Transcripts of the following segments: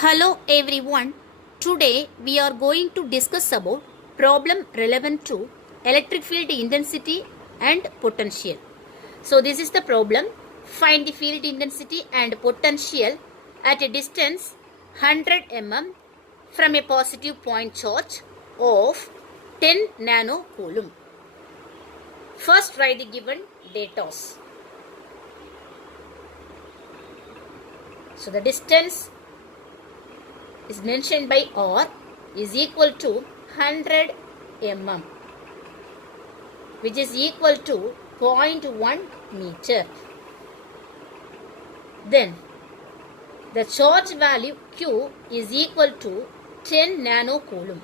Hello everyone. Today we are going to discuss about problem relevant to electric field intensity and potential. So this is the problem. Find the field intensity and potential at a distance 100 mm from a positive point charge of 10 nanocoulomb. First write the given data. So the distance is mentioned by R is equal to 100 mm, which is equal to 0.1 meter. Then the charge value Q is equal to 10 nanocoulomb,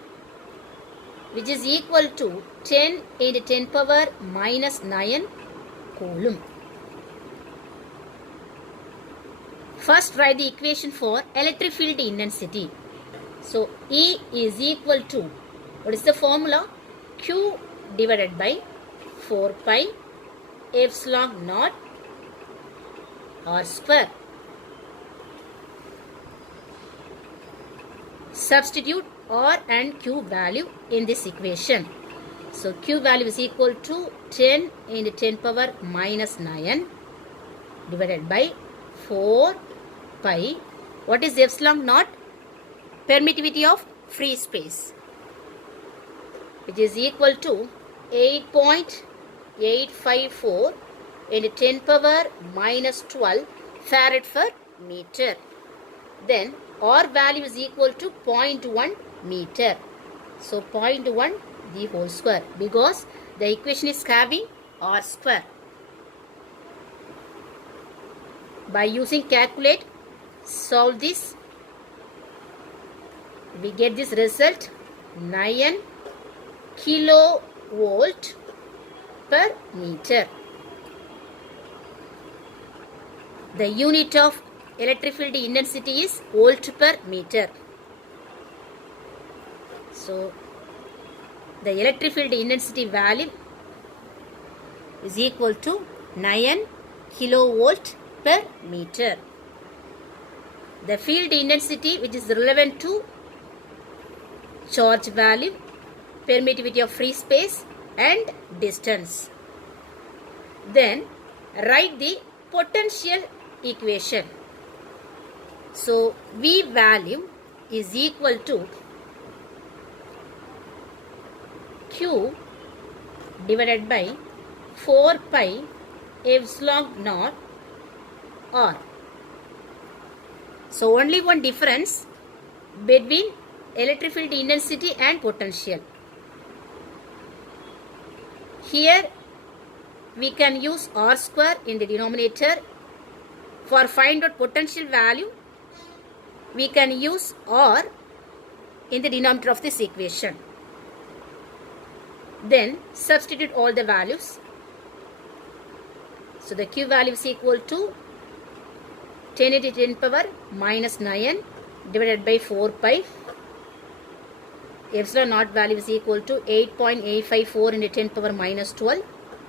which is equal to 10 into 10 power minus 9 coulomb. First write the equation for electric field intensity. So E is equal to, what is the formula? Q divided by 4 pi epsilon naught R square. Substitute R and Q value in this equation. So Q value is equal to 10 into 10 power minus 9 divided by 4 pi. What is epsilon naught? Permittivity of free space, which is equal to 8.854 into 10 power minus 12 farad per meter. Then R value is equal to 0.1 meter. So 0.1 the whole square, because the equation is having R square. By using calculate, solve this. We get this result 9 kilovolt per meter. The unit of electric field intensity is volt per meter. So the electric field intensity value is equal to 9 kilovolt per meter. The field intensity which is relevant to charge value, permittivity of free space and distance. Then write the potential equation. So V value is equal to Q divided by 4 pi epsilon naught R. So only one difference between electric field intensity and potential. Here we can use R square in the denominator. For find out potential value, we can use R in the denominator of this equation. Then substitute all the values. So the Q value is equal to 10 into 10 power minus 9 divided by 4 pi. Epsilon naught value is equal to 8.854 into 10 power minus 12.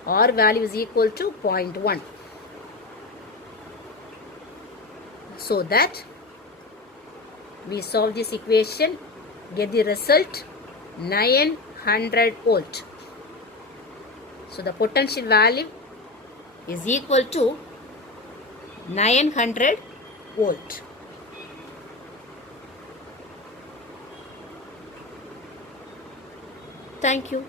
R value is equal to 0.1. So that we solve this equation, get the result 900 volt. So the potential value is equal to 900 volt. Thank you.